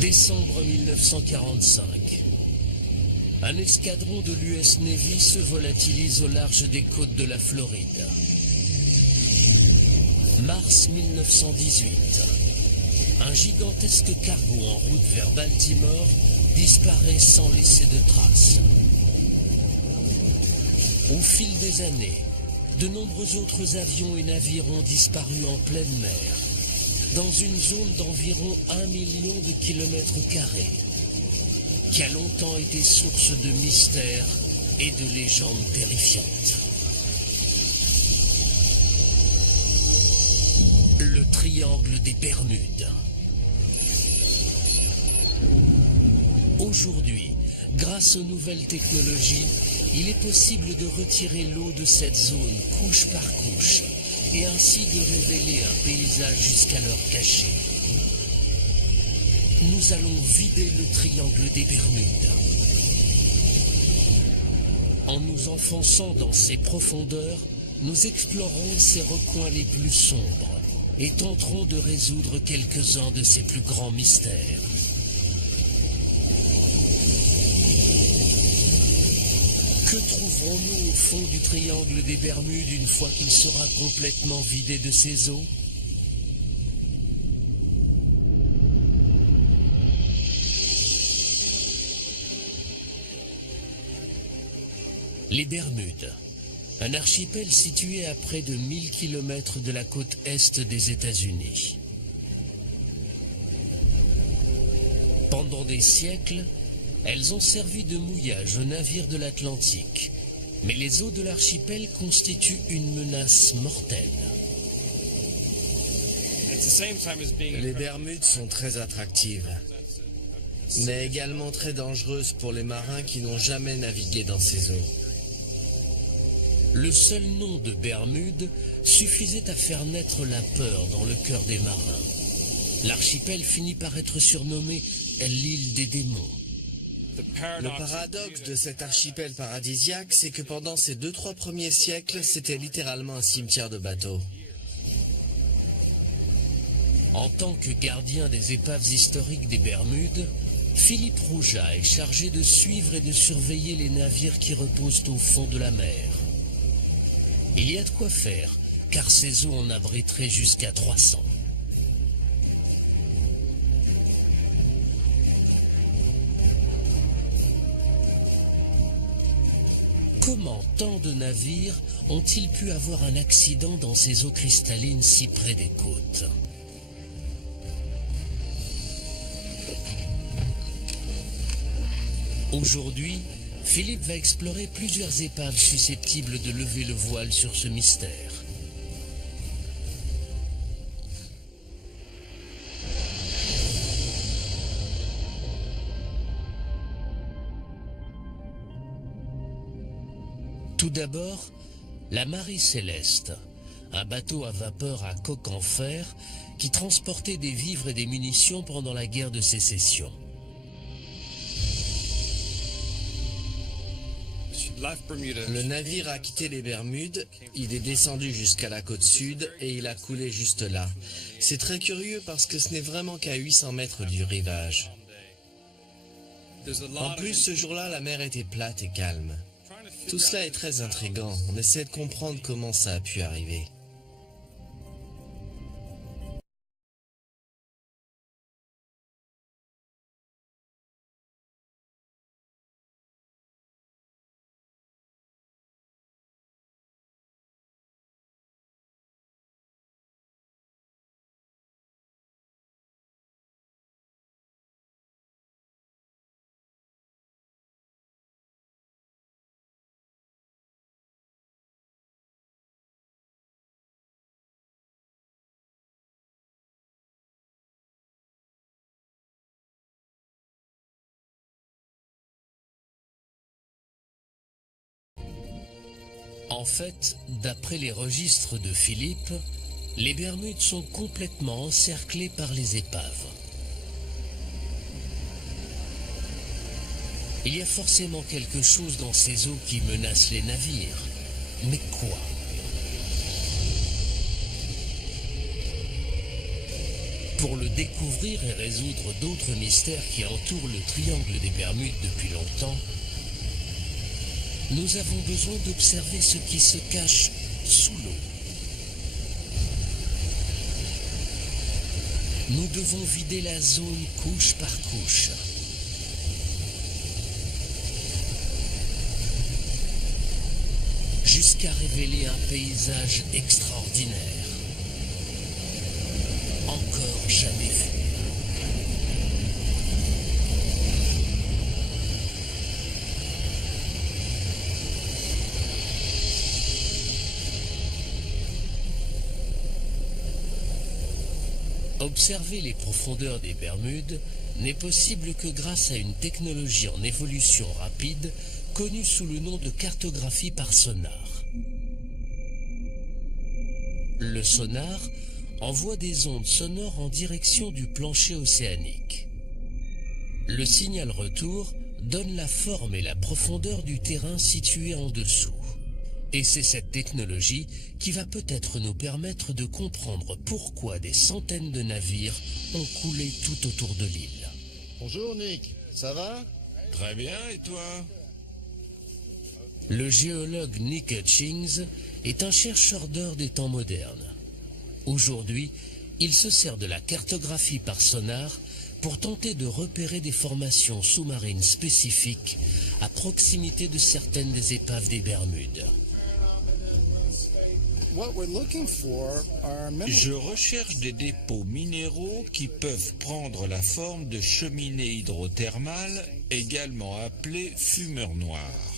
Décembre 1945. Un escadron de l'US Navy se volatilise au large des côtes de la Floride. Mars 1918. Un gigantesque cargo en route vers Baltimore disparaît sans laisser de traces. Au fil des années, de nombreux autres avions et navires ont disparu en pleine mer, dans une zone d'environ 1 million de kilomètres carrés, qui a longtemps été source de mystères et de légendes terrifiantes. Le triangle des Bermudes. Aujourd'hui, grâce aux nouvelles technologies, il est possible de retirer l'eau de cette zone couche par couche et ainsi de révéler un paysage jusqu'alors caché. Nous allons vider le triangle des Bermudes. En nous enfonçant dans ses profondeurs, nous explorerons ses recoins les plus sombres et tenterons de résoudre quelques-uns de ses plus grands mystères. Que trouverons-nous au fond du triangle des Bermudes une fois qu'il sera complètement vidé de ses eaux? Les Bermudes, un archipel situé à près de 1000 km de la côte est des États-Unis. Pendant des siècles, elles ont servi de mouillage aux navires de l'Atlantique, mais les eaux de l'archipel constituent une menace mortelle. Les Bermudes sont très attractives, mais également très dangereuses pour les marins qui n'ont jamais navigué dans ces eaux. Le seul nom de Bermude suffisait à faire naître la peur dans le cœur des marins. L'archipel finit par être surnommé l'île des démons. Le paradoxe de cet archipel paradisiaque, c'est que pendant ces 2-3 premiers siècles, c'était littéralement un cimetière de bateaux. En tant que gardien des épaves historiques des Bermudes, Philippe Rouja est chargé de suivre et de surveiller les navires qui reposent au fond de la mer. Il y a de quoi faire, car ces eaux en abriteraient jusqu'à 300. Comment tant de navires ont-ils pu avoir un accident dans ces eaux cristallines si près des côtes? Aujourd'hui, Philippe va explorer plusieurs épaves susceptibles de lever le voile sur ce mystère. Tout d'abord, la Marie Céleste, un bateau à vapeur à coque en fer qui transportait des vivres et des munitions pendant la guerre de sécession. Le navire a quitté les Bermudes, il est descendu jusqu'à la côte sud et il a coulé juste là. C'est très curieux parce que ce n'est vraiment qu'à 800 mètres du rivage. En plus, ce jour-là, la mer était plate et calme. Tout cela est très intriguant, on essaie de comprendre comment ça a pu arriver. En fait, d'après les registres de Philippe, les Bermudes sont complètement encerclées par les épaves. Il y a forcément quelque chose dans ces eaux qui menace les navires. Mais quoi? Pour le découvrir et résoudre d'autres mystères qui entourent le triangle des Bermudes depuis longtemps, nous avons besoin d'observer ce qui se cache sous l'eau. Nous devons vider la zone couche par couche. Jusqu'à révéler un paysage extraordinaire, encore jamais vu. Observer les profondeurs des Bermudes n'est possible que grâce à une technologie en évolution rapide connue sous le nom de cartographie par sonar. Le sonar envoie des ondes sonores en direction du plancher océanique. Le signal retour donne la forme et la profondeur du terrain situé en dessous. Et c'est cette technologie qui va peut-être nous permettre de comprendre pourquoi des centaines de navires ont coulé tout autour de l'île. Bonjour Nick, ça va? Très bien, et toi? Le géologue Nick Hutchings est un chercheur d'or des temps modernes. Aujourd'hui, il se sert de la cartographie par sonar pour tenter de repérer des formations sous-marines spécifiques à proximité de certaines des épaves des Bermudes. Je recherche des dépôts minéraux qui peuvent prendre la forme de cheminées hydrothermales, également appelées fumeurs noirs.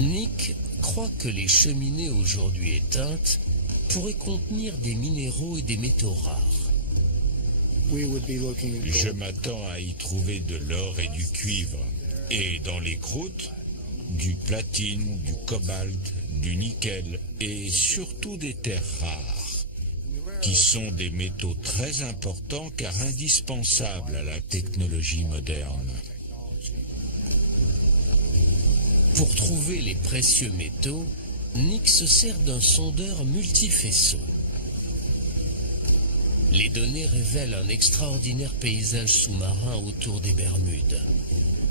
Nick croit que les cheminées aujourd'hui éteintes pourraient contenir des minéraux et des métaux rares. Je m'attends à y trouver de l'or et du cuivre. Et dans les croûtes, du platine, du cobalt, du nickel et surtout des terres rares, qui sont des métaux très importants car indispensables à la technologie moderne. Pour trouver les précieux métaux, Nick se sert d'un sondeur multifaisceau. Les données révèlent un extraordinaire paysage sous-marin autour des Bermudes,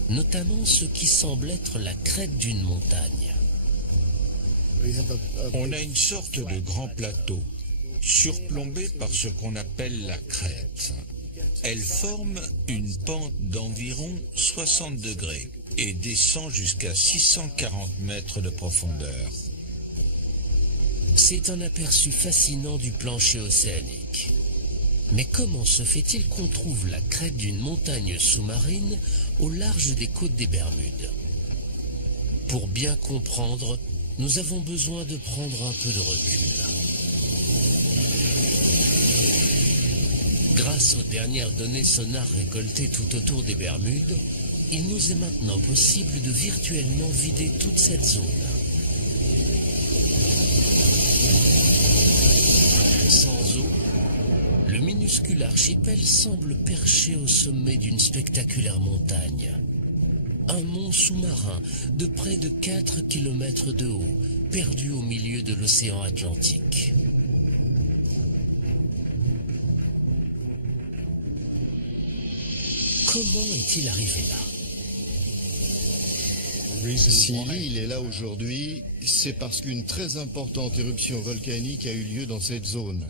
notamment ce qui semble être la crête d'une montagne. On a une sorte de grand plateau, surplombé par ce qu'on appelle la crête. Elle forme une pente d'environ 60 degrés et descend jusqu'à 640 mètres de profondeur. C'est un aperçu fascinant du plancher océanique. Mais comment se fait-il qu'on trouve la crête d'une montagne sous-marine au large des côtes des Bermudes? Pour bien comprendre, nous avons besoin de prendre un peu de recul. Grâce aux dernières données sonars récoltées tout autour des Bermudes, il nous est maintenant possible de virtuellement vider toute cette zone. Sans eau, le minuscule archipel semble perché au sommet d'une spectaculaire montagne. Un mont sous-marin de près de 4 km de haut, perdu au milieu de l'océan Atlantique. Comment est-il arrivé là? Si l'île est là aujourd'hui, c'est parce qu'une très importante éruption volcanique a eu lieu dans cette zone,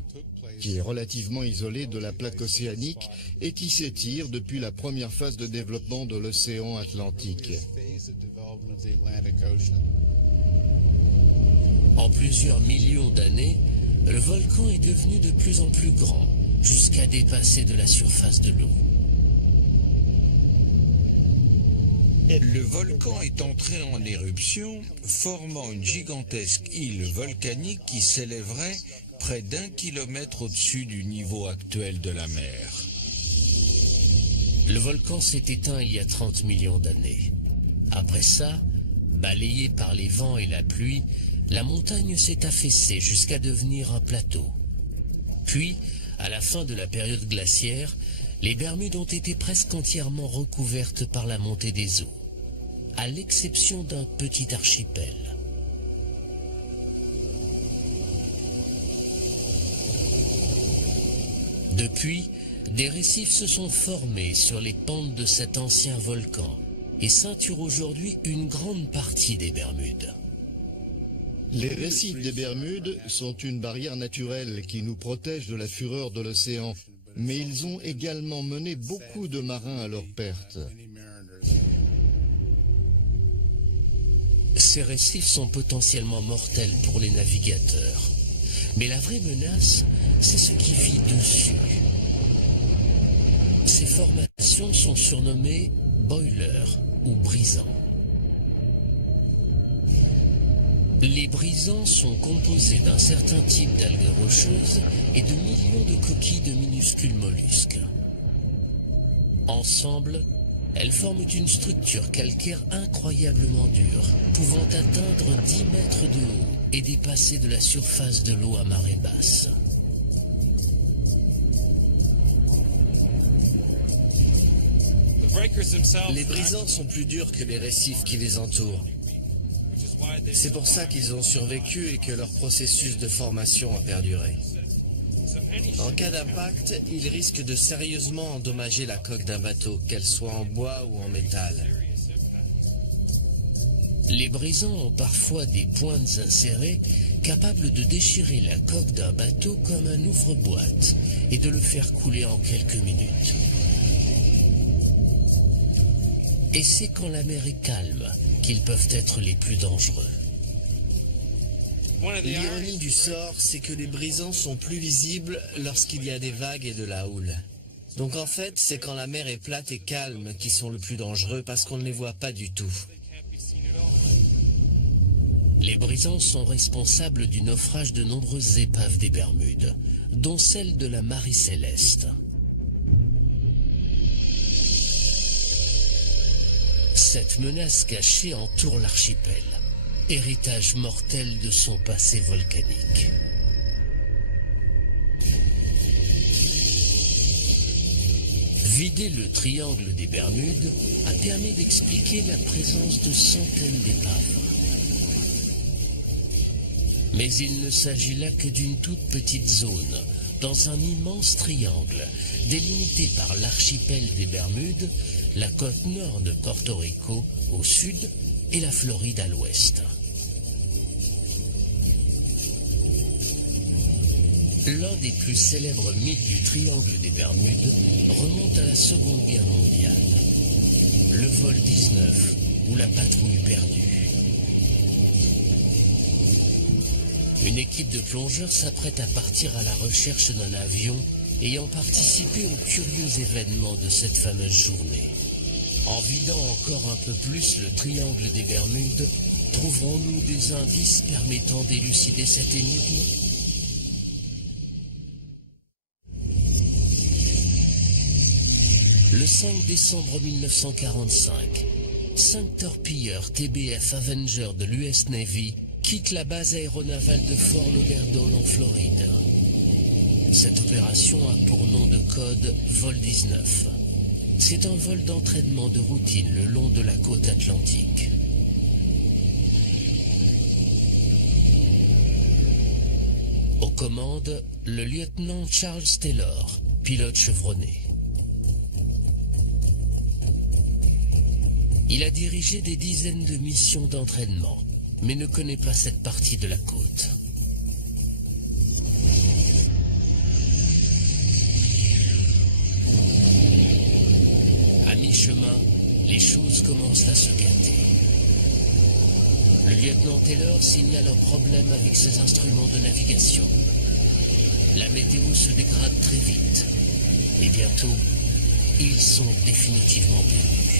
qui est relativement isolée de la plaque océanique et qui s'étire depuis la première phase de développement de l'océan Atlantique. En plusieurs millions d'années, le volcan est devenu de plus en plus grand, jusqu'à dépasser de la surface de l'eau. Le volcan est entré en éruption, formant une gigantesque île volcanique qui s'élèverait près d'1 kilomètre au-dessus du niveau actuel de la mer. Le volcan s'est éteint il y a 30 millions d'années. Après ça, balayé par les vents et la pluie, la montagne s'est affaissée jusqu'à devenir un plateau. Puis, à la fin de la période glaciaire, les Bermudes ont été presque entièrement recouvertes par la montée des eaux, à l'exception d'un petit archipel. Depuis, des récifs se sont formés sur les pentes de cet ancien volcan et ceinturent aujourd'hui une grande partie des Bermudes. Les récifs des Bermudes sont une barrière naturelle qui nous protège de la fureur de l'océan, mais ils ont également mené beaucoup de marins à leur perte. Ces récifs sont potentiellement mortels pour les navigateurs. Mais la vraie menace, c'est ce qui vit dessus. Ces formations sont surnommées boilers ou brisants. Les brisants sont composés d'un certain type d'algues rocheuses et de millions de coquilles de minuscules mollusques. Ensemble, elles forment une structure calcaire incroyablement dure, pouvant atteindre 10 mètres de haut et dépasser de la surface de l'eau à marée basse. Les brisants sont plus durs que les récifs qui les entourent. C'est pour ça qu'ils ont survécu et que leur processus de formation a perduré. En cas d'impact, ils risquent de sérieusement endommager la coque d'un bateau, qu'elle soit en bois ou en métal. Les brisants ont parfois des pointes insérées capables de déchirer la coque d'un bateau comme un ouvre-boîte et de le faire couler en quelques minutes. Et c'est quand la mer est calme qu'ils peuvent être les plus dangereux. L'ironie du sort, c'est que les brisants sont plus visibles lorsqu'il y a des vagues et de la houle. Donc en fait, c'est quand la mer est plate et calme qu'ils sont le plus dangereux parce qu'on ne les voit pas du tout. Les brisants sont responsables du naufrage de nombreuses épaves des Bermudes, dont celle de la Marie Céleste. Cette menace cachée entoure l'archipel, héritage mortel de son passé volcanique. Vider le triangle des Bermudes a permis d'expliquer la présence de centaines d'épaves. Mais il ne s'agit là que d'une toute petite zone, dans un immense triangle, délimité par l'archipel des Bermudes, la côte nord de Porto Rico au sud et la Floride à l'ouest. L'un des plus célèbres mythes du triangle des Bermudes remonte à la Seconde Guerre mondiale. Le vol 19 ou la patrouille perdue. Une équipe de plongeurs s'apprête à partir à la recherche d'un avion ayant participé aux curieux événements de cette fameuse journée. En vidant encore un peu plus le triangle des Bermudes, trouverons-nous des indices permettant d'élucider cette énigme ? Le 5 décembre 1945, 5 torpilleurs TBF Avenger de l'US Navy quittent la base aéronavale de Fort Lauderdale en Floride. Cette opération a pour nom de code Vol 19. C'est un vol d'entraînement de routine le long de la côte atlantique. Aux commandes, le lieutenant Charles Taylor, pilote chevronné. Il a dirigé des dizaines de missions d'entraînement, mais ne connaît pas cette partie de la côte. À mi-chemin, les choses commencent à se gâter. Le lieutenant Taylor signale un problème avec ses instruments de navigation. La météo se dégrade très vite. Et bientôt, ils sont définitivement perdus.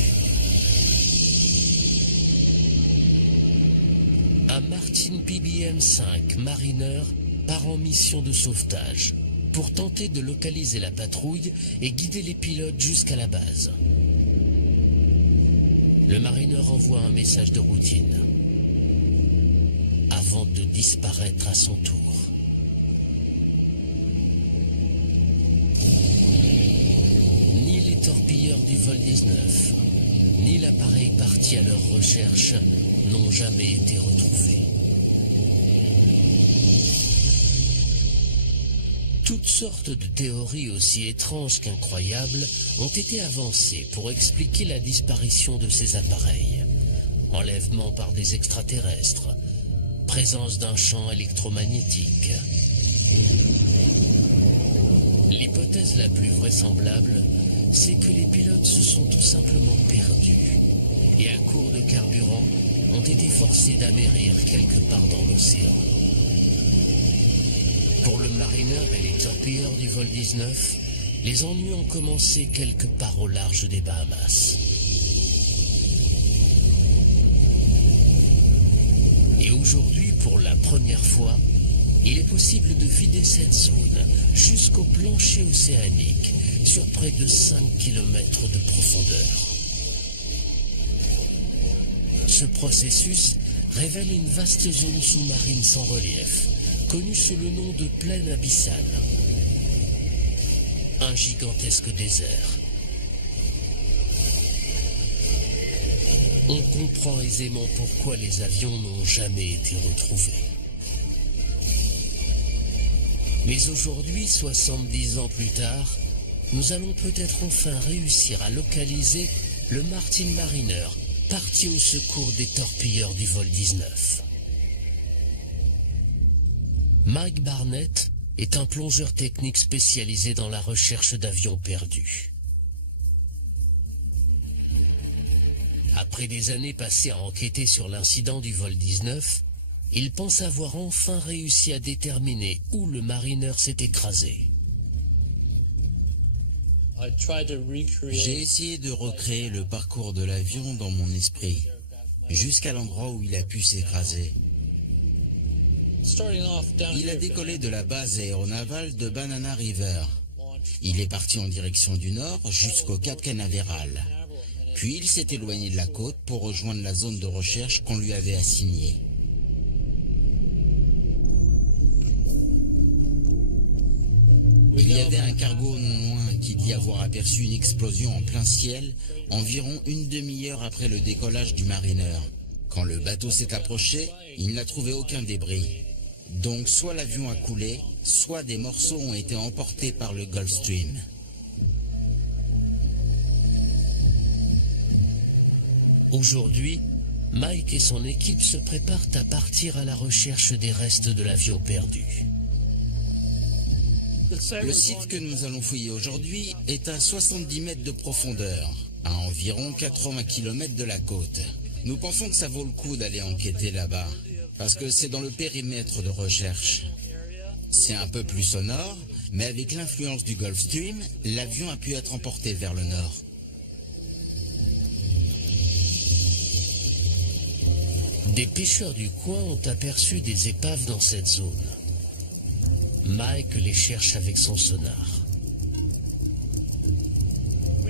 Un Martin PBM-5 Mariner part en mission de sauvetage pour tenter de localiser la patrouille et guider les pilotes jusqu'à la base. Le Mariner envoie un message de routine avant de disparaître à son tour. Ni les torpilleurs du vol 19, ni l'appareil parti à leur recherche n'ont jamais été retrouvés. Toutes sortes de théories aussi étranges qu'incroyables ont été avancées pour expliquer la disparition de ces appareils. Enlèvement par des extraterrestres, présence d'un champ électromagnétique. L'hypothèse la plus vraisemblable, c'est que les pilotes se sont tout simplement perdus et à court de carburant ont été forcés d'amérir quelque part dans l'océan. Pour le Mariner et les torpilleurs du vol 19, les ennuis ont commencé quelque part au large des Bahamas. Et aujourd'hui, pour la première fois, il est possible de vider cette zone jusqu'au plancher océanique sur près de 5 km de profondeur. Ce processus révèle une vaste zone sous-marine sans relief, connue sous le nom de plaine abyssale. Un gigantesque désert. On comprend aisément pourquoi les avions n'ont jamais été retrouvés. Mais aujourd'hui, 70 ans plus tard, nous allons peut-être enfin réussir à localiser le Martin Mariner, parti au secours des torpilleurs du vol 19. Mike Barnett est un plongeur technique spécialisé dans la recherche d'avions perdus. Après des années passées à enquêter sur l'incident du vol 19, il pense avoir enfin réussi à déterminer où le Mariner s'est écrasé. J'ai essayé de recréer le parcours de l'avion dans mon esprit, jusqu'à l'endroit où il a pu s'écraser. Il a décollé de la base aéronavale de Banana River. Il est parti en direction du nord jusqu'au Cap Canaveral. Puis il s'est éloigné de la côte pour rejoindre la zone de recherche qu'on lui avait assignée. Il y avait un cargo non loin qui dit avoir aperçu une explosion en plein ciel environ une demi-heure après le décollage du Mariner. Quand le bateau s'est approché, il n'a trouvé aucun débris. Donc soit l'avion a coulé, soit des morceaux ont été emportés par le Gulf Stream. Aujourd'hui, Mike et son équipe se préparent à partir à la recherche des restes de l'avion perdu. Le site que nous allons fouiller aujourd'hui est à 70 mètres de profondeur, à environ 80 km de la côte. Nous pensons que ça vaut le coup d'aller enquêter là-bas, parce que c'est dans le périmètre de recherche. C'est un peu plus sonore, mais avec l'influence du Gulf Stream, l'avion a pu être emporté vers le nord. Des pêcheurs du coin ont aperçu des épaves dans cette zone. Mike les cherche avec son sonar.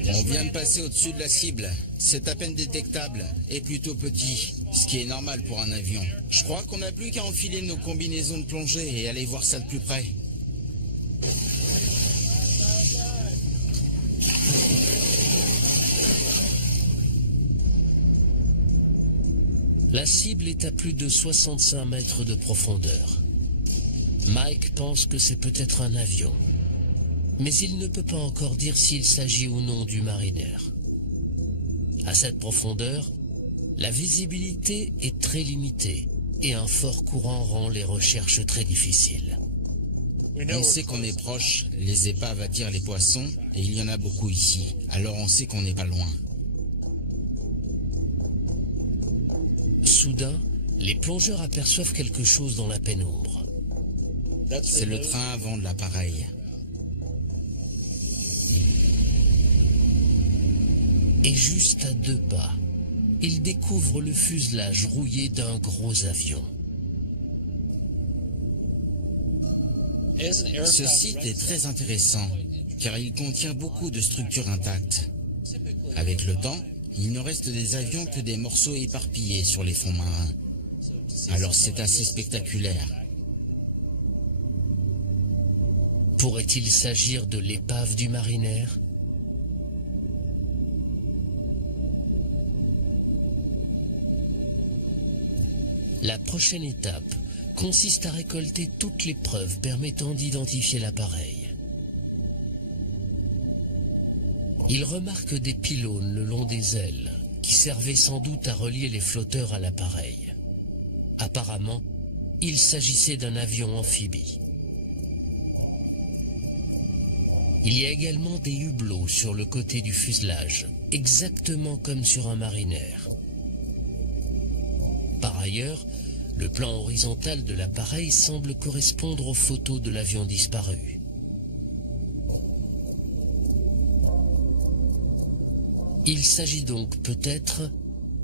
On vient de passer au-dessus de la cible. C'est à peine détectable et plutôt petit, ce qui est normal pour un avion. Je crois qu'on n'a plus qu'à enfiler nos combinaisons de plongée et aller voir ça de plus près. La cible est à plus de 65 mètres de profondeur. Mike pense que c'est peut-être un avion, mais il ne peut pas encore dire s'il s'agit ou non du Mariner. À cette profondeur, la visibilité est très limitée et un fort courant rend les recherches très difficiles. On sait qu'on est proche, les épaves attirent les poissons et il y en a beaucoup ici, alors on sait qu'on n'est pas loin. Soudain, les plongeurs aperçoivent quelque chose dans la pénombre. C'est le train avant de l'appareil. Et juste à 2 pas, ils découvrent le fuselage rouillé d'un gros avion. Ce site est très intéressant, car il contient beaucoup de structures intactes. Avec le temps, il ne reste des avions que des morceaux éparpillés sur les fonds marins. Alors c'est assez spectaculaire. Pourrait-il s'agir de l'épave du Mariner ? La prochaine étape consiste à récolter toutes les preuves permettant d'identifier l'appareil. Il remarque des pylônes le long des ailes, qui servaient sans doute à relier les flotteurs à l'appareil. Apparemment, il s'agissait d'un avion amphibie. Il y a également des hublots sur le côté du fuselage, exactement comme sur un Mariner. Par ailleurs, le plan horizontal de l'appareil semble correspondre aux photos de l'avion disparu. Il s'agit donc peut-être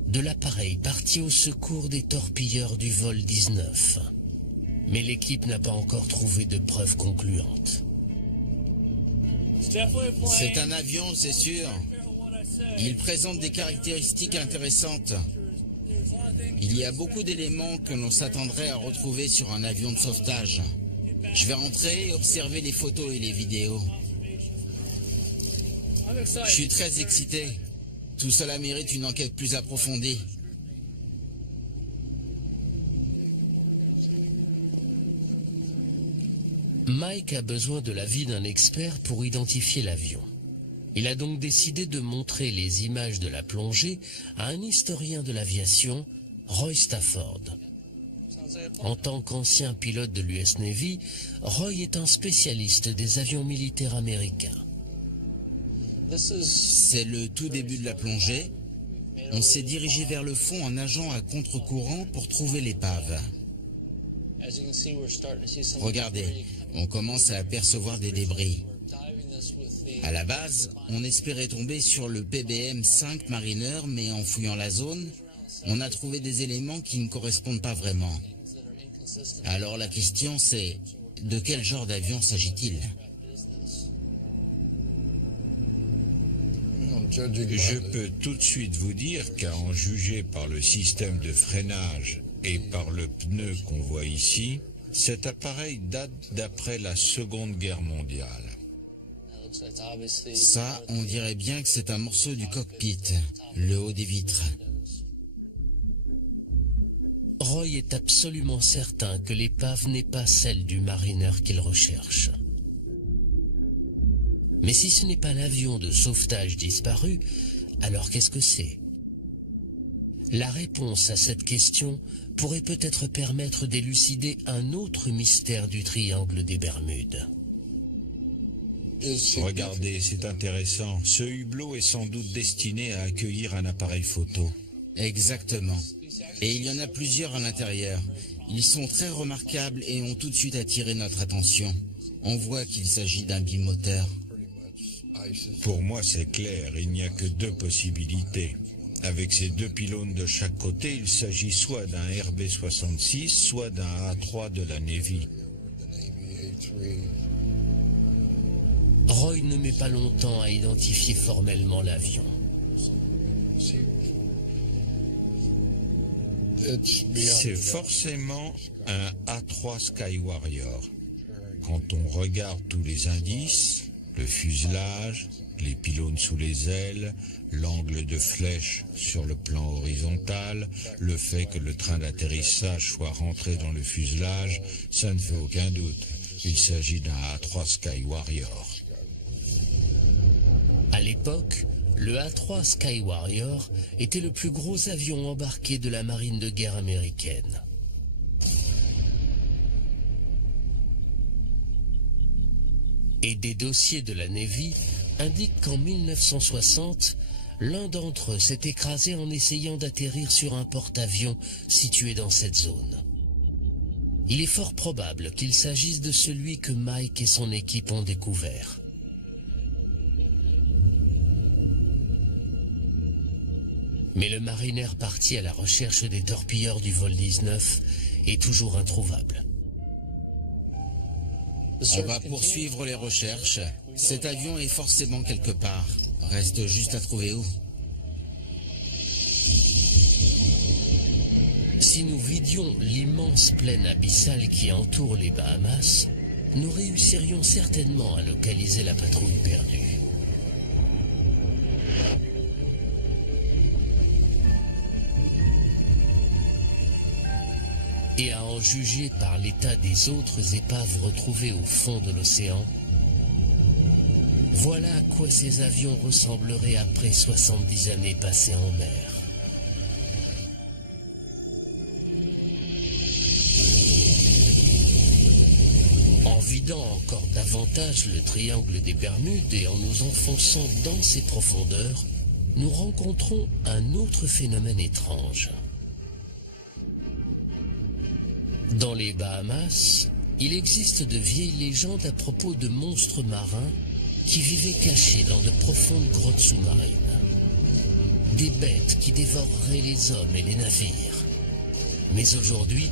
de l'appareil parti au secours des torpilleurs du vol 19. Mais l'équipe n'a pas encore trouvé de preuves concluantes. C'est un avion, c'est sûr. Il présente des caractéristiques intéressantes. Il y a beaucoup d'éléments que l'on s'attendrait à retrouver sur un avion de sauvetage. Je vais rentrer et observer les photos et les vidéos. Je suis très excité. Tout cela mérite une enquête plus approfondie. Mike a besoin de l'avis d'un expert pour identifier l'avion. Il a donc décidé de montrer les images de la plongée à un historien de l'aviation, Roy Stafford. En tant qu'ancien pilote de l'US Navy, Roy est un spécialiste des avions militaires américains. C'est le tout début de la plongée. On s'est dirigé vers le fond en nageant à contre-courant pour trouver l'épave. Regardez, on commence à apercevoir des débris. À la base, on espérait tomber sur le PBM-5 Mariner, mais en fouillant la zone, on a trouvé des éléments qui ne correspondent pas vraiment. Alors la question c'est, de quel genre d'avion s'agit-il ? Je peux tout de suite vous dire qu'à en juger par le système de freinage et par le pneu qu'on voit ici, cet appareil date d'après la Seconde Guerre mondiale. Ça, on dirait bien que c'est un morceau du cockpit, le haut des vitres. Roy est absolument certain que l'épave n'est pas celle du Mariner qu'il recherche. Mais si ce n'est pas l'avion de sauvetage disparu, alors qu'est-ce que c'est? La réponse à cette question pourrait peut-être permettre d'élucider un autre mystère du triangle des Bermudes. Regardez, c'est intéressant. Ce hublot est sans doute destiné à accueillir un appareil photo. Exactement. Et il y en a plusieurs à l'intérieur. Ils sont très remarquables et ont tout de suite attiré notre attention. On voit qu'il s'agit d'un bimoteur. Pour moi, c'est clair, il n'y a que deux possibilités. Avec ces deux pylônes de chaque côté, il s'agit soit d'un RB-66, soit d'un A3 de la Navy. Roy ne met pas longtemps à identifier formellement l'avion. C'est forcément un A3 Skywarrior. Quand on regarde tous les indices, le fuselage, les pylônes sous les ailes, l'angle de flèche sur le plan horizontal, le fait que le train d'atterrissage soit rentré dans le fuselage, ça ne fait aucun doute. Il s'agit d'un A3 Skywarrior. À l'époque, le A3 Skywarrior était le plus gros avion embarqué de la marine de guerre américaine. Et des dossiers de la Navy indiquent qu'en 1960, l'un d'entre eux s'est écrasé en essayant d'atterrir sur un porte-avions situé dans cette zone. Il est fort probable qu'il s'agisse de celui que Mike et son équipe ont découvert. Mais le Mariner parti à la recherche des torpilleurs du vol 19 est toujours introuvable. On va poursuivre les recherches. Cet avion est forcément quelque part. Reste juste à trouver où. Si nous vidions l'immense plaine abyssale qui entoure les Bahamas, nous réussirions certainement à localiser la patrouille perdue. Et à en juger par l'état des autres épaves retrouvées au fond de l'océan, voilà à quoi ces avions ressembleraient après 70 années passées en mer. En vidant encore davantage le triangle des Bermudes et en nous enfonçant dans ses profondeurs, nous rencontrons un autre phénomène étrange. Dans les Bahamas, il existe de vieilles légendes à propos de monstres marins qui vivaient cachés dans de profondes grottes sous-marines. Des bêtes qui dévoreraient les hommes et les navires. Mais aujourd'hui,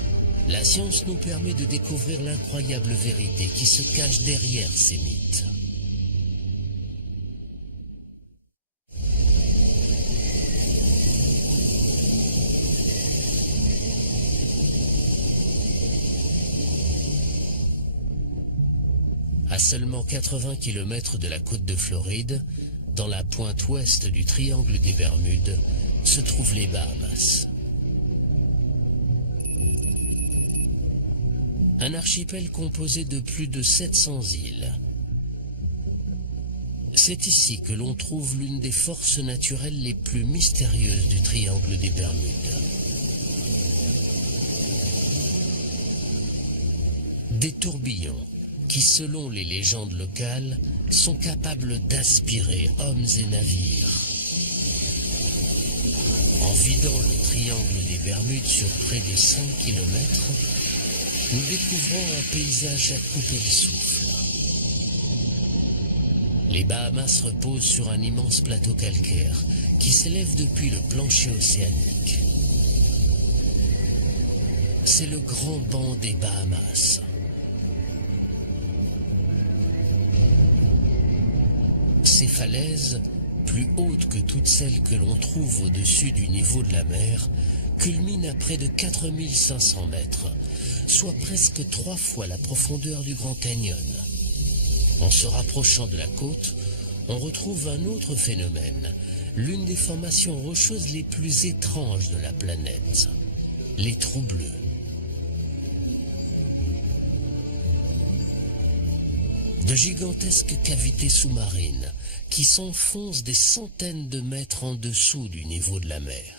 la science nous permet de découvrir l'incroyable vérité qui se cache derrière ces mythes. À seulement 80 km de la côte de Floride, dans la pointe ouest du triangle des Bermudes, se trouvent les Bahamas. Un archipel composé de plus de 700 îles. C'est ici que l'on trouve l'une des forces naturelles les plus mystérieuses du triangle des Bermudes. Des tourbillons qui, selon les légendes locales, sont capables d'aspirer hommes et navires. En vidant le triangle des Bermudes sur près de 5 km, nous découvrons un paysage à couper le souffle. Les Bahamas reposent sur un immense plateau calcaire qui s'élève depuis le plancher océanique. C'est le grand banc des Bahamas. Ces falaises, plus hautes que toutes celles que l'on trouve au-dessus du niveau de la mer, culminent à près de 4500 mètres, soit presque 3 fois la profondeur du Grand Canyon. En se rapprochant de la côte, on retrouve un autre phénomène, l'une des formations rocheuses les plus étranges de la planète, les trous bleus. De gigantesques cavités sous-marines qui s'enfoncent des centaines de mètres en dessous du niveau de la mer.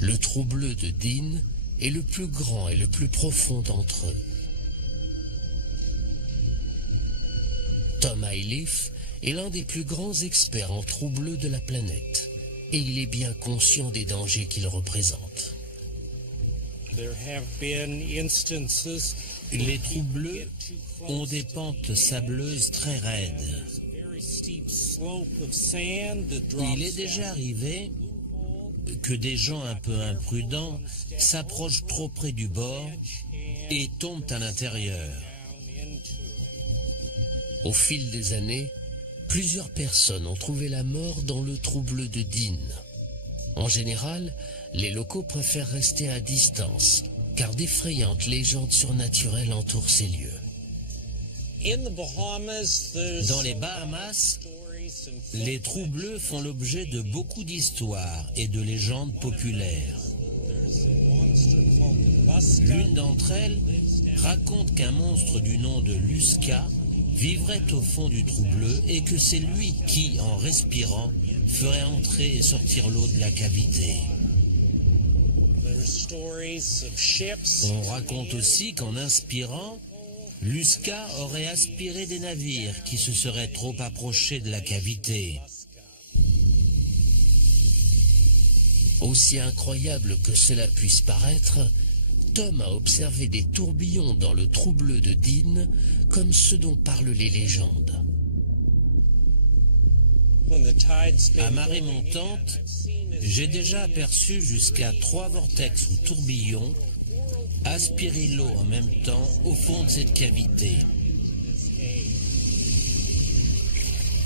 Le trou bleu de Dean est le plus grand et le plus profond d'entre eux. Tom Iliffe est l'un des plus grands experts en trous bleus de la planète, et il est bien conscient des dangers qu'ils représentent. Les trous bleus ont des pentes sableuses très raides. Il est déjà arrivé que des gens un peu imprudents s'approchent trop près du bord et tombent à l'intérieur. Au fil des années, plusieurs personnes ont trouvé la mort dans le trou bleu de Dean. En général, les locaux préfèrent rester à distance, car d'effrayantes légendes surnaturelles entourent ces lieux. Dans les Bahamas, les trous bleus font l'objet de beaucoup d'histoires et de légendes populaires. L'une d'entre elles raconte qu'un monstre du nom de Lusca vivrait au fond du trou bleu et que c'est lui qui, en respirant, ferait entrer et sortir l'eau de la cavité. On raconte aussi qu'en inspirant, Lusca aurait aspiré des navires qui se seraient trop approchés de la cavité. Aussi incroyable que cela puisse paraître, Tom a observé des tourbillons dans le trou bleu de Dean, comme ceux dont parlent les légendes. À marée montante, j'ai déjà aperçu jusqu'à 3 vortex ou tourbillons aspirer l'eau en même temps au fond de cette cavité.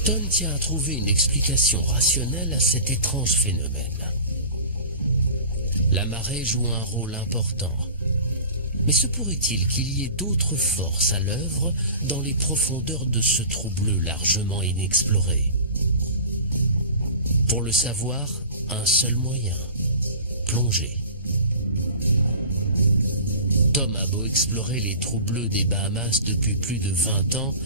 Tom tient à trouver une explication rationnelle à cet étrange phénomène. La marée joue un rôle important. Mais se pourrait-il qu'il y ait d'autres forces à l'œuvre dans les profondeurs de ce trou bleu largement inexploré? Pour le savoir, un seul moyen, plonger. Tom a beau explorer les trous bleus des Bahamas depuis plus de 20 ans,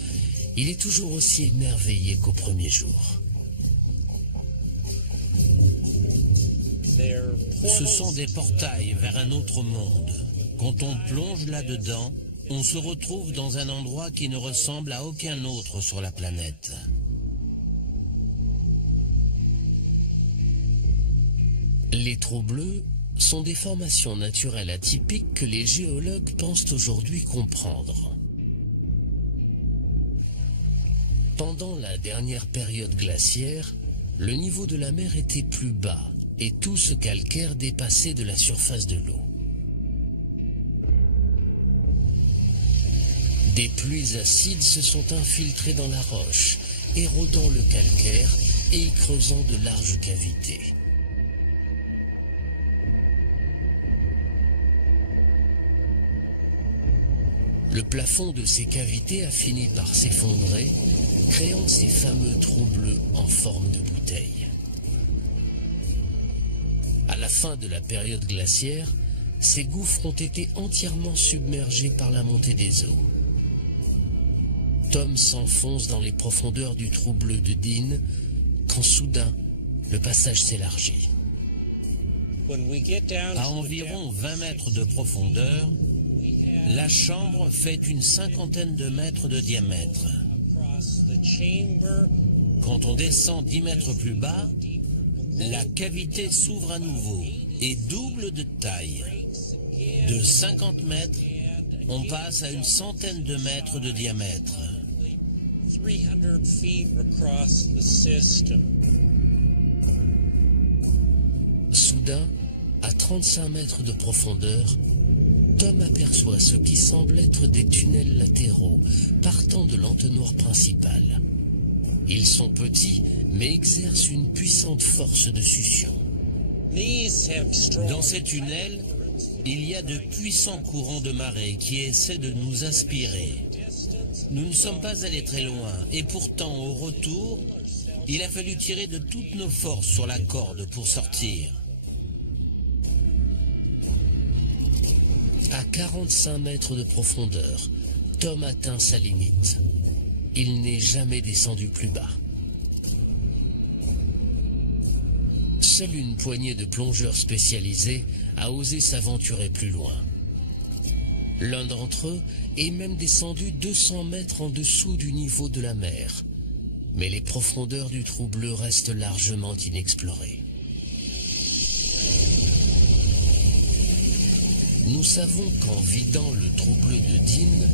il est toujours aussi émerveillé qu'au premier jour. Ce sont des portails vers un autre monde. Quand on plonge là-dedans, on se retrouve dans un endroit qui ne ressemble à aucun autre sur la planète. Les trous bleus sont des formations naturelles atypiques que les géologues pensent aujourd'hui comprendre. Pendant la dernière période glaciaire, le niveau de la mer était plus bas et tout ce calcaire dépassait de la surface de l'eau. Des pluies acides se sont infiltrées dans la roche, érodant le calcaire et y creusant de larges cavités. Le plafond de ces cavités a fini par s'effondrer, créant ces fameux trous bleus en forme de bouteille. À la fin de la période glaciaire, ces gouffres ont été entièrement submergés par la montée des eaux. Tom s'enfonce dans les profondeurs du trou bleu de Dean, quand soudain, le passage s'élargit. À environ 20 mètres de profondeur, la chambre fait une cinquantaine de mètres de diamètre. Quand on descend 10 mètres plus bas, la cavité s'ouvre à nouveau et double de taille. De 50 mètres, on passe à une centaine de mètres de diamètre. Soudain, à 35 mètres de profondeur, Tom aperçoit ce qui semble être des tunnels latéraux partant de l'entonnoir principal. Ils sont petits, mais exercent une puissante force de succion. Dans ces tunnels, il y a de puissants courants de marée qui essaient de nous aspirer. Nous ne sommes pas allés très loin, et pourtant, au retour, il a fallu tirer de toutes nos forces sur la corde pour sortir. À 45 mètres de profondeur, Tom atteint sa limite. Il n'est jamais descendu plus bas. Seule une poignée de plongeurs spécialisés a osé s'aventurer plus loin. L'un d'entre eux est même descendu 200 mètres en dessous du niveau de la mer. Mais les profondeurs du trou bleu restent largement inexplorées. Nous savons qu'en vidant le trou bleu de Dean,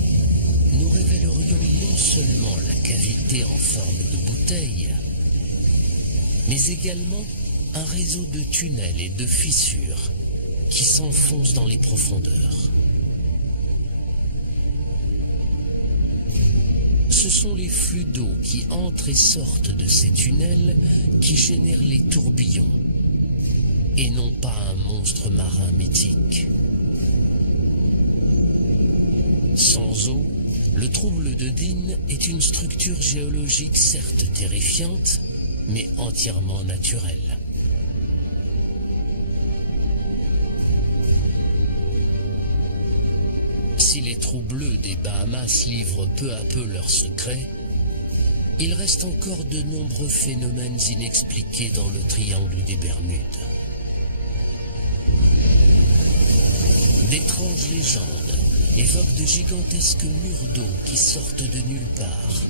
nous révélerions non seulement la cavité en forme de bouteille, mais également un réseau de tunnels et de fissures qui s'enfoncent dans les profondeurs. Ce sont les flux d'eau qui entrent et sortent de ces tunnels qui génèrent les tourbillons, et non pas un monstre marin mythique. Sans eau, le trou bleu de Dean est une structure géologique certes terrifiante, mais entièrement naturelle. Si les trous bleus des Bahamas livrent peu à peu leurs secrets, il reste encore de nombreux phénomènes inexpliqués dans le triangle des Bermudes. D'étranges légendes évoquent de gigantesques murs d'eau qui sortent de nulle part.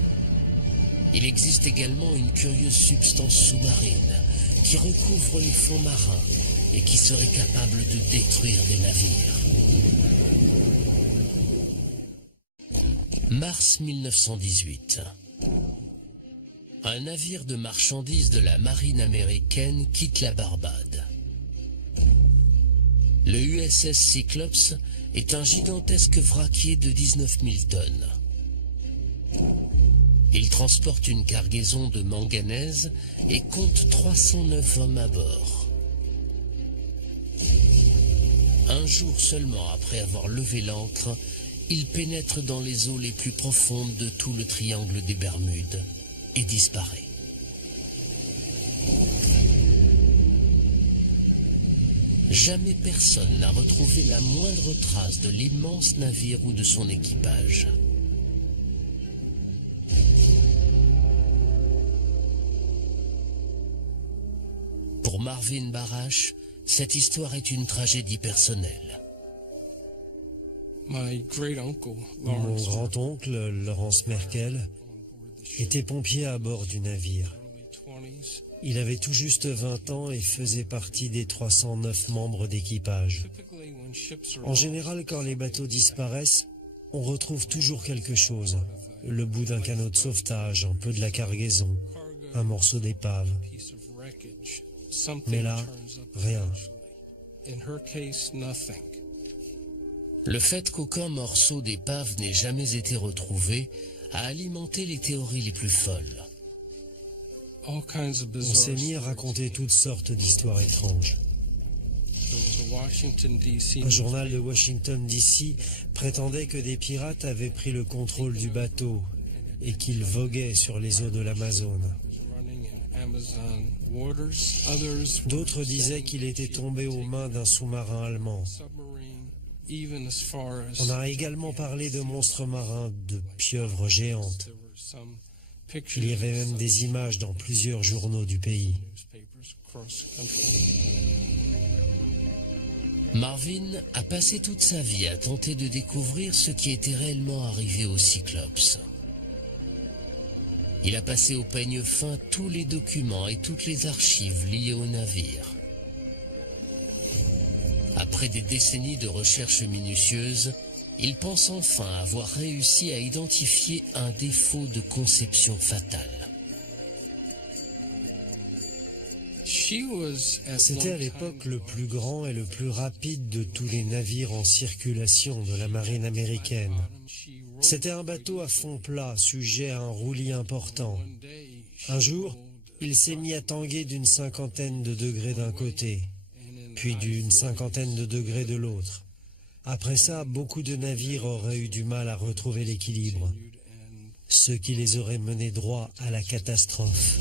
Il existe également une curieuse substance sous-marine qui recouvre les fonds marins et qui serait capable de détruire des navires. Mars 1918. Un navire de marchandises de la marine américaine quitte la Barbade. Le USS Cyclops est un gigantesque vraquier de 19 000 tonnes. Il transporte une cargaison de manganèse et compte 309 hommes à bord. Un jour seulement après avoir levé l'ancre, il pénètre dans les eaux les plus profondes de tout le triangle des Bermudes et disparaît. Jamais personne n'a retrouvé la moindre trace de l'immense navire ou de son équipage. Pour Marvin Barash, cette histoire est une tragédie personnelle. Mon grand-oncle, Lawrence Merkel, était pompier à bord du navire. Il avait tout juste 20 ans et faisait partie des 309 membres d'équipage. En général, quand les bateaux disparaissent, on retrouve toujours quelque chose. Le bout d'un canot de sauvetage, un peu de la cargaison, un morceau d'épave. Mais là, rien. Le fait qu'aucun morceau d'épave n'ait jamais été retrouvé a alimenté les théories les plus folles. On s'est mis à raconter toutes sortes d'histoires étranges. Un journal de Washington, D.C. prétendait que des pirates avaient pris le contrôle du bateau et qu'ils voguaient sur les eaux de l'Amazone. D'autres disaient qu'il était tombé aux mains d'un sous-marin allemand. On a également parlé de monstres marins, de pieuvres géantes. Il y avait même des images dans plusieurs journaux du pays. Marvin a passé toute sa vie à tenter de découvrir ce qui était réellement arrivé au Cyclops. Il a passé au peigne fin tous les documents et toutes les archives liées au navire. Après des décennies de recherches minutieuses, il pense enfin avoir réussi à identifier un défaut de conception fatale. C'était à l'époque le plus grand et le plus rapide de tous les navires en circulation de la marine américaine. C'était un bateau à fond plat, sujet à un roulis important. Un jour, il s'est mis à tanguer d'une 50aine de degrés d'un côté, puis d'une 50aine de degrés de l'autre. Après ça, beaucoup de navires auraient eu du mal à retrouver l'équilibre, ce qui les aurait menés droit à la catastrophe.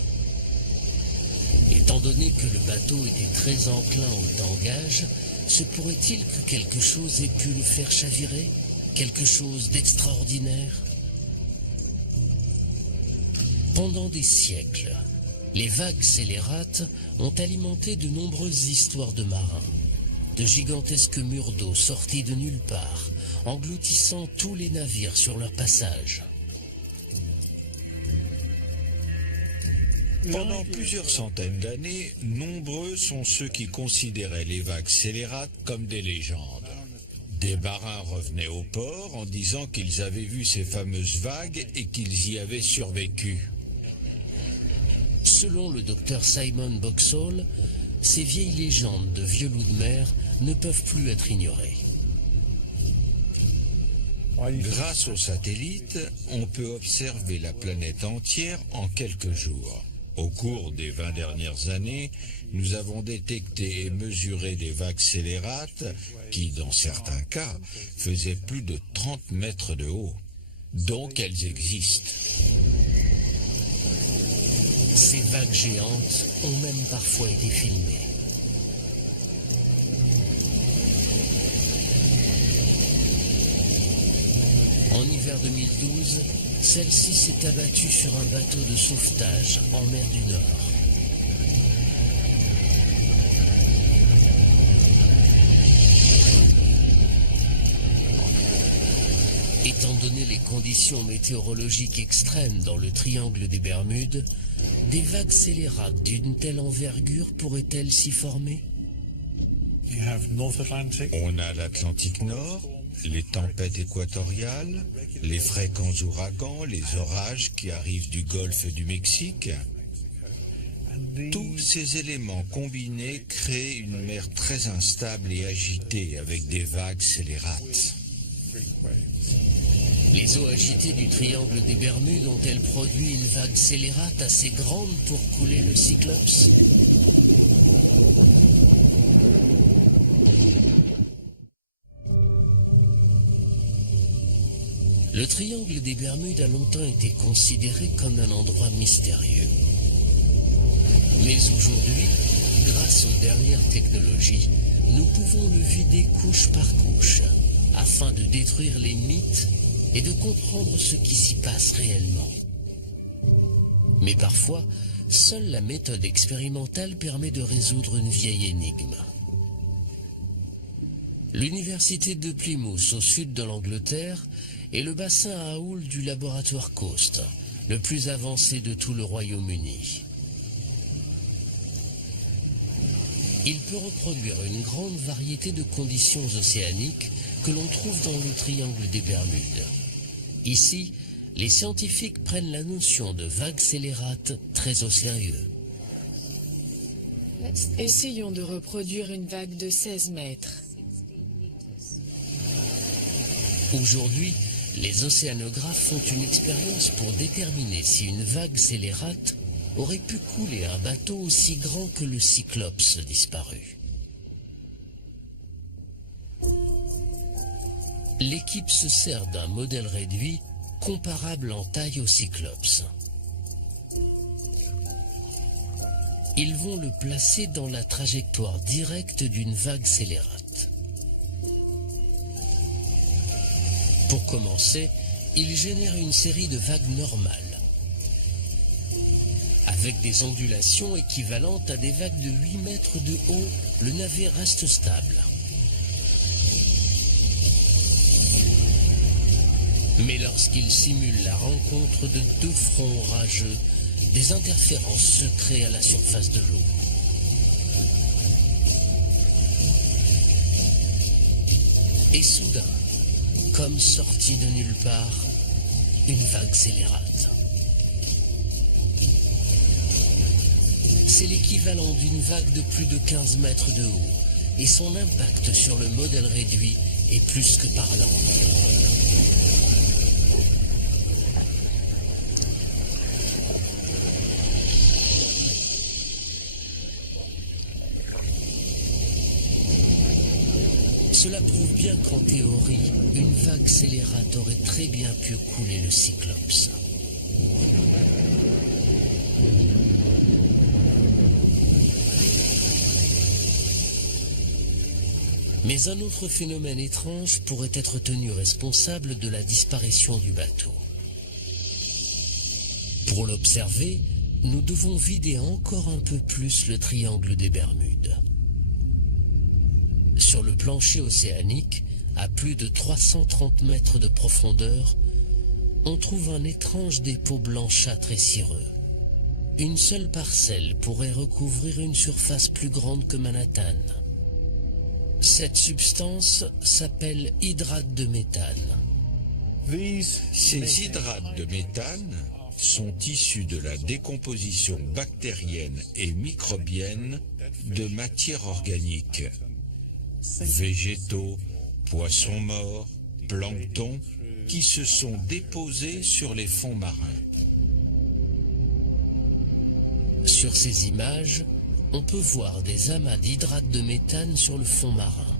Étant donné que le bateau était très enclin au tangage, se pourrait-il que quelque chose ait pu le faire chavirer? Quelque chose d'extraordinaire? Pendant des siècles, les vagues scélérates ont alimenté de nombreuses histoires de marins. De gigantesques murs d'eau sortis de nulle part, engloutissant tous les navires sur leur passage. Pendant plusieurs centaines d'années, nombreux sont ceux qui considéraient les vagues scélérates comme des légendes. Des marins revenaient au port en disant qu'ils avaient vu ces fameuses vagues et qu'ils y avaient survécu. Selon le docteur Simon Boxall, ces vieilles légendes de vieux loups de mer ne peuvent plus être ignorées. Grâce aux satellites, on peut observer la planète entière en quelques jours. Au cours des 20 dernières années, nous avons détecté et mesuré des vagues scélérates qui, dans certains cas, faisaient plus de 30 mètres de haut. Donc elles existent. Ces vagues géantes ont même parfois été filmées. En hiver 2012, celle-ci s'est abattue sur un bateau de sauvetage en mer du Nord. Étant donné les conditions météorologiques extrêmes dans le triangle des Bermudes, des vagues scélérates d'une telle envergure pourraient-elles s'y former? On a l'Atlantique Nord, les tempêtes équatoriales, les fréquents ouragans, les orages qui arrivent du golfe du Mexique. Tous ces éléments combinés créent une mer très instable et agitée avec des vagues scélérates. Les eaux agitées du triangle des Bermudes ont-elles produit une vague scélérate assez grande pour couler le Cyclops? Le triangle des Bermudes a longtemps été considéré comme un endroit mystérieux. Mais aujourd'hui, grâce aux dernières technologies, nous pouvons le vider couche par couche, afin de détruire les mythes et de comprendre ce qui s'y passe réellement. Mais parfois, seule la méthode expérimentale permet de résoudre une vieille énigme. L'université de Plymouth, au sud de l'Angleterre, est le bassin à houle du laboratoire Coast, le plus avancé de tout le Royaume-Uni. Il peut reproduire une grande variété de conditions océaniques que l'on trouve dans le triangle des Bermudes. Ici, les scientifiques prennent la notion de vague scélérate très au sérieux. Essayons de reproduire une vague de 16 mètres. Aujourd'hui, les océanographes font une expérience pour déterminer si une vague scélérate aurait pu couler un bateau aussi grand que le Cyclops disparu. L'équipe se sert d'un modèle réduit comparable en taille au Cyclops. Ils vont le placer dans la trajectoire directe d'une vague scélérate. Pour commencer, ils génèrent une série de vagues normales, avec des ondulations équivalentes à des vagues de 8 mètres de haut. Le navire reste stable. Mais lorsqu'il simule la rencontre de deux fronts orageux, des interférences se créent à la surface de l'eau. Et soudain, comme sortie de nulle part, une vague scélérate. C'est l'équivalent d'une vague de plus de 15 mètres de haut, et son impact sur le modèle réduit est plus que parlant. Cela prouve bien qu'en théorie, une vague scélérate aurait très bien pu couler le Cyclops. Mais un autre phénomène étrange pourrait être tenu responsable de la disparition du bateau. Pour l'observer, nous devons vider encore un peu plus le triangle des Bermudes. Sur le plancher océanique, à plus de 330 mètres de profondeur, on trouve un étrange dépôt blanchâtre et cireux. Une seule parcelle pourrait recouvrir une surface plus grande que Manhattan. Cette substance s'appelle hydrate de méthane. Ces hydrates de méthane sont issus de la décomposition bactérienne et microbienne de matières organiques. Végétaux, poissons morts, plancton qui se sont déposés sur les fonds marins. Sur ces images, on peut voir des amas d'hydrate de méthane sur le fond marin.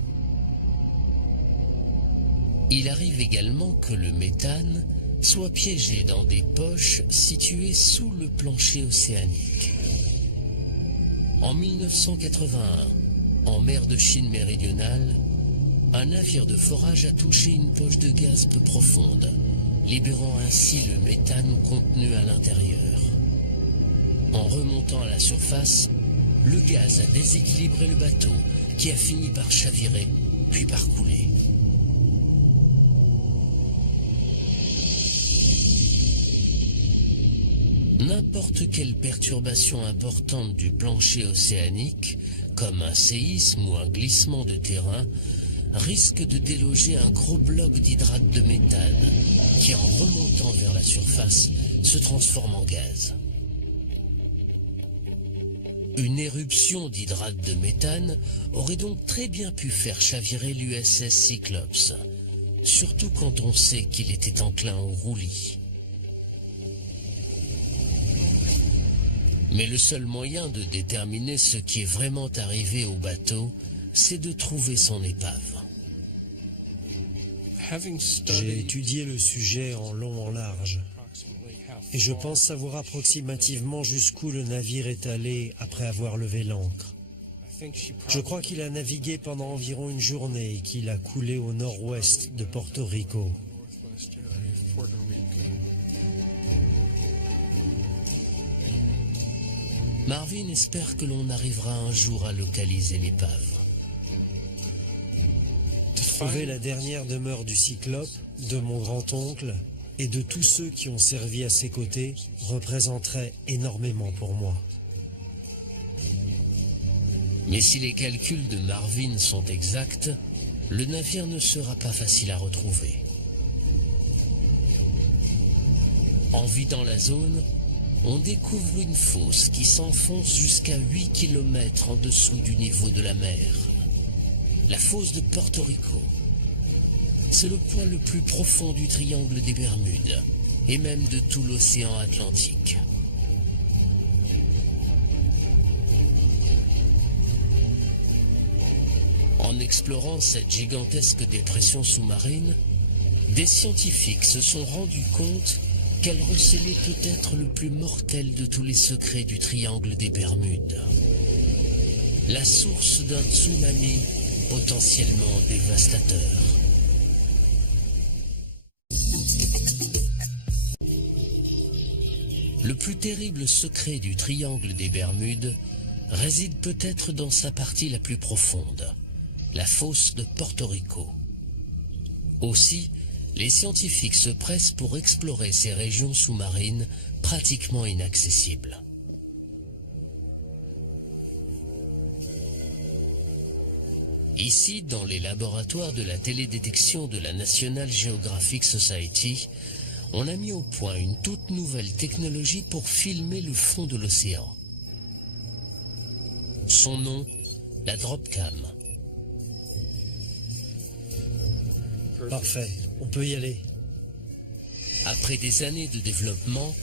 Il arrive également que le méthane soit piégé dans des poches situées sous le plancher océanique. En 1981, en mer de Chine méridionale, un navire de forage a touché une poche de gaz peu profonde, libérant ainsi le méthane contenu à l'intérieur. En remontant à la surface, le gaz a déséquilibré le bateau, qui a fini par chavirer, puis par couler. N'importe quelle perturbation importante du plancher océanique, comme un séisme ou un glissement de terrain, risque de déloger un gros bloc d'hydrate de méthane, qui en remontant vers la surface, se transforme en gaz. Une éruption d'hydrate de méthane aurait donc très bien pu faire chavirer l'USS Cyclops, surtout quand on sait qu'il était enclin au roulis. Mais le seul moyen de déterminer ce qui est vraiment arrivé au bateau, c'est de trouver son épave. J'ai étudié le sujet en long en large. Et je pense savoir approximativement jusqu'où le navire est allé après avoir levé l'ancre. Je crois qu'il a navigué pendant environ une journée et qu'il a coulé au nord-ouest de Porto Rico. Marvin espère que l'on arrivera un jour à localiser l'épave. Trouver la dernière demeure du Cyclope, de mon grand-oncle et de tous ceux qui ont servi à ses côtés représenterait énormément pour moi. Mais si les calculs de Marvin sont exacts, le navire ne sera pas facile à retrouver. En vidant la zone, on découvre une fosse qui s'enfonce jusqu'à 8 km en dessous du niveau de la mer. La fosse de Porto Rico. C'est le point le plus profond du triangle des Bermudes, et même de tout l'océan Atlantique. En explorant cette gigantesque dépression sous-marine, des scientifiques se sont rendus compte qu'elle recelait peut-être le plus mortel de tous les secrets du triangle des Bermudes. La source d'un tsunami potentiellement dévastateur. Le plus terrible secret du triangle des Bermudes réside peut-être dans sa partie la plus profonde, la fosse de Porto Rico. Aussi, les scientifiques se pressent pour explorer ces régions sous-marines pratiquement inaccessibles. Ici, dans les laboratoires de la télédétection de la National Geographic Society, on a mis au point une toute nouvelle technologie pour filmer le fond de l'océan. Son nom, la Dropcam. Parfait, on peut y aller. Après des années de développement,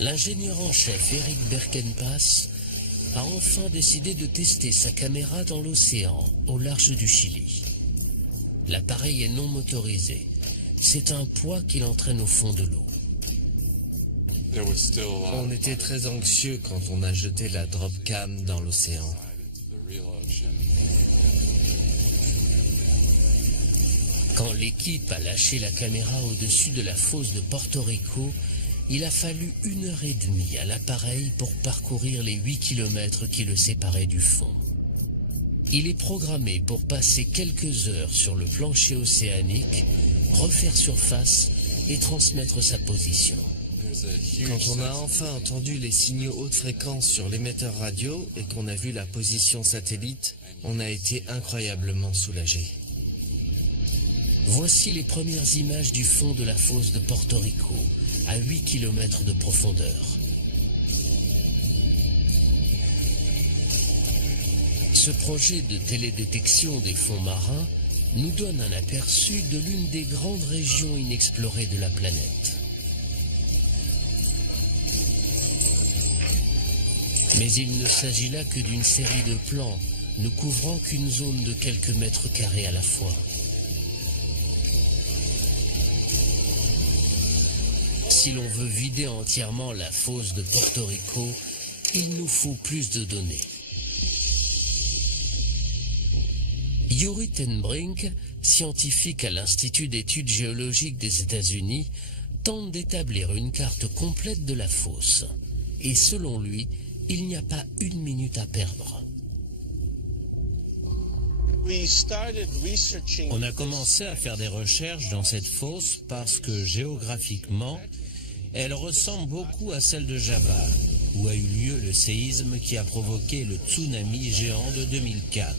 l'ingénieur en chef Eric Berkenpass a enfin décidé de tester sa caméra dans l'océan, au large du Chili. L'appareil est non motorisé. C'est un poids qui l'entraîne au fond de l'eau. On était très anxieux quand on a jeté la Dropcam dans l'océan. Quand l'équipe a lâché la caméra au-dessus de la fosse de Porto Rico, il a fallu 1h30 à l'appareil pour parcourir les 8 km qui le séparaient du fond. Il est programmé pour passer quelques heures sur le plancher océanique, refaire surface et transmettre sa position. Quand on a enfin entendu les signaux haute fréquence sur l'émetteur radio et qu'on a vu la position satellite, on a été incroyablement soulagés. Voici les premières images du fond de la fosse de Porto Rico, à 8 km de profondeur. Ce projet de télédétection des fonds marins nous donne un aperçu de l'une des grandes régions inexplorées de la planète. Mais il ne s'agit là que d'une série de plans ne couvrant qu'une zone de quelques mètres carrés à la fois. Si l'on veut vider entièrement la fosse de Porto Rico, il nous faut plus de données. Yuri Tenbrink, scientifique à l'Institut d'études géologiques des États-Unis, tente d'établir une carte complète de la fosse. Et selon lui, il n'y a pas une minute à perdre. On a commencé à faire des recherches dans cette fosse parce que géographiquement, elle ressemble beaucoup à celle de Java, où a eu lieu le séisme qui a provoqué le tsunami géant de 2004.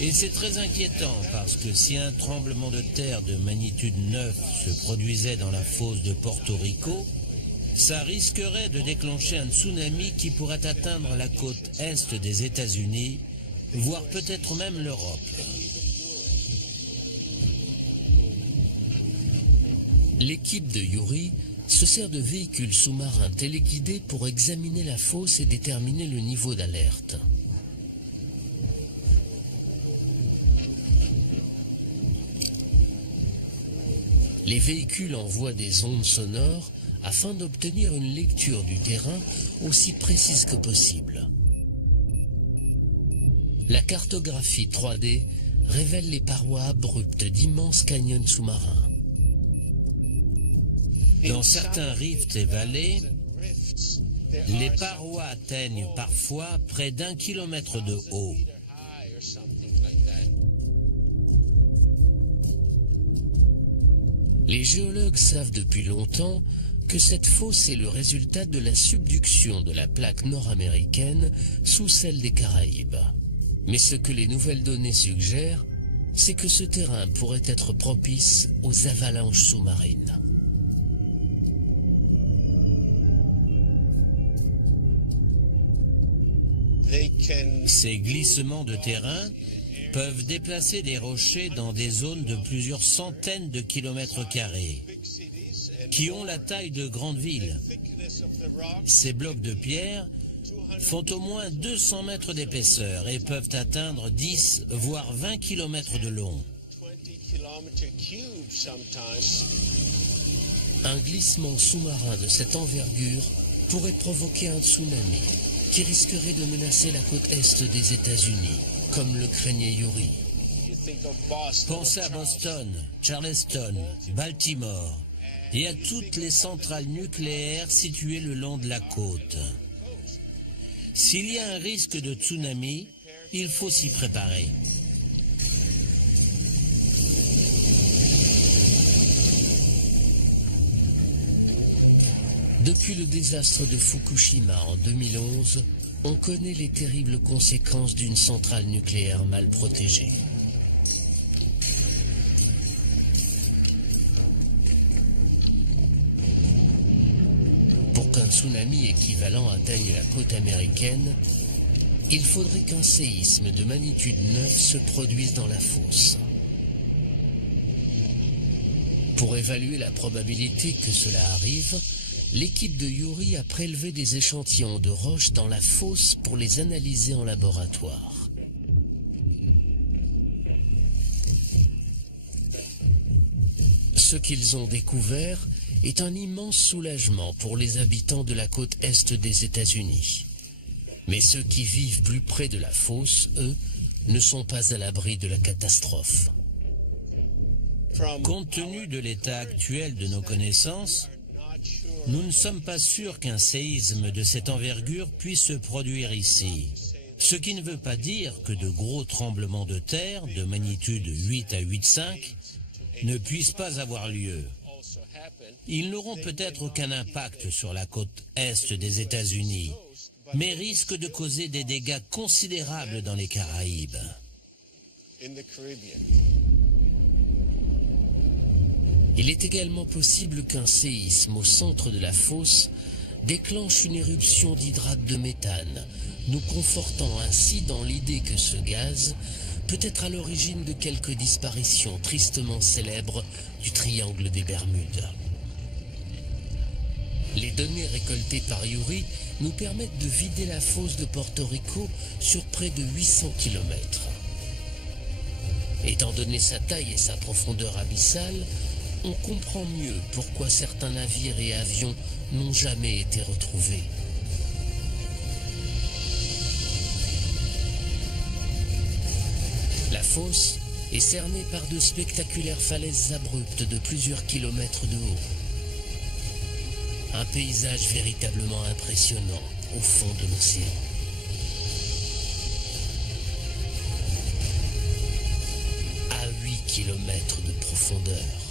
Et c'est très inquiétant parce que si un tremblement de terre de magnitude 9 se produisait dans la fosse de Porto Rico, ça risquerait de déclencher un tsunami qui pourrait atteindre la côte est des États-Unis, voire peut-être même l'Europe. L'équipe de Yuri se sert de véhicules sous-marins téléguidés pour examiner la fosse et déterminer le niveau d'alerte. Les véhicules envoient des ondes sonores afin d'obtenir une lecture du terrain aussi précise que possible. La cartographie 3D révèle les parois abruptes d'immenses canyons sous-marins. Dans certains rifts et vallées, les parois atteignent parfois près d'1 kilomètre de haut. Les géologues savent depuis longtemps que cette fosse est le résultat de la subduction de la plaque nord-américaine sous celle des Caraïbes. Mais ce que les nouvelles données suggèrent, c'est que ce terrain pourrait être propice aux avalanches sous-marines. Ces glissements de terrain peuvent déplacer des rochers dans des zones de plusieurs centaines de kilomètres carrés, qui ont la taille de grandes villes. Ces blocs de pierre font au moins 200 mètres d'épaisseur et peuvent atteindre 10 voire 20 kilomètres de long. Un glissement sous-marin de cette envergure pourrait provoquer un tsunami qui risquerait de menacer la côte est des États-Unis, comme le craignait Yuri. Pensez à Boston, Charleston, Baltimore et à toutes les centrales nucléaires situées le long de la côte. S'il y a un risque de tsunami, il faut s'y préparer. Depuis le désastre de Fukushima en 2011, on connaît les terribles conséquences d'une centrale nucléaire mal protégée. Pour qu'un tsunami équivalent atteigne la côte américaine, il faudrait qu'un séisme de magnitude 9 se produise dans la fosse. Pour évaluer la probabilité que cela arrive, l'équipe de Yuri a prélevé des échantillons de roches dans la fosse pour les analyser en laboratoire. Ce qu'ils ont découvert est un immense soulagement pour les habitants de la côte est des États-Unis. Mais ceux qui vivent plus près de la fosse, eux, ne sont pas à l'abri de la catastrophe. Compte tenu de l'état actuel de nos connaissances, nous ne sommes pas sûrs qu'un séisme de cette envergure puisse se produire ici. Ce qui ne veut pas dire que de gros tremblements de terre de magnitude 8 à 8,5 ne puissent pas avoir lieu. Ils n'auront peut-être aucun impact sur la côte est des États-Unis, mais risquent de causer des dégâts considérables dans les Caraïbes. Il est également possible qu'un séisme au centre de la fosse déclenche une éruption d'hydrate de méthane, nous confortant ainsi dans l'idée que ce gaz peut être à l'origine de quelques disparitions tristement célèbres du triangle des Bermudes. Les données récoltées par Yuri nous permettent de vider la fosse de Porto Rico sur près de 800 km. Étant donné sa taille et sa profondeur abyssale, on comprend mieux pourquoi certains navires et avions n'ont jamais été retrouvés. La fosse est cernée par de spectaculaires falaises abruptes de plusieurs kilomètres de haut. Un paysage véritablement impressionnant au fond de l'océan. À 8 kilomètres de profondeur.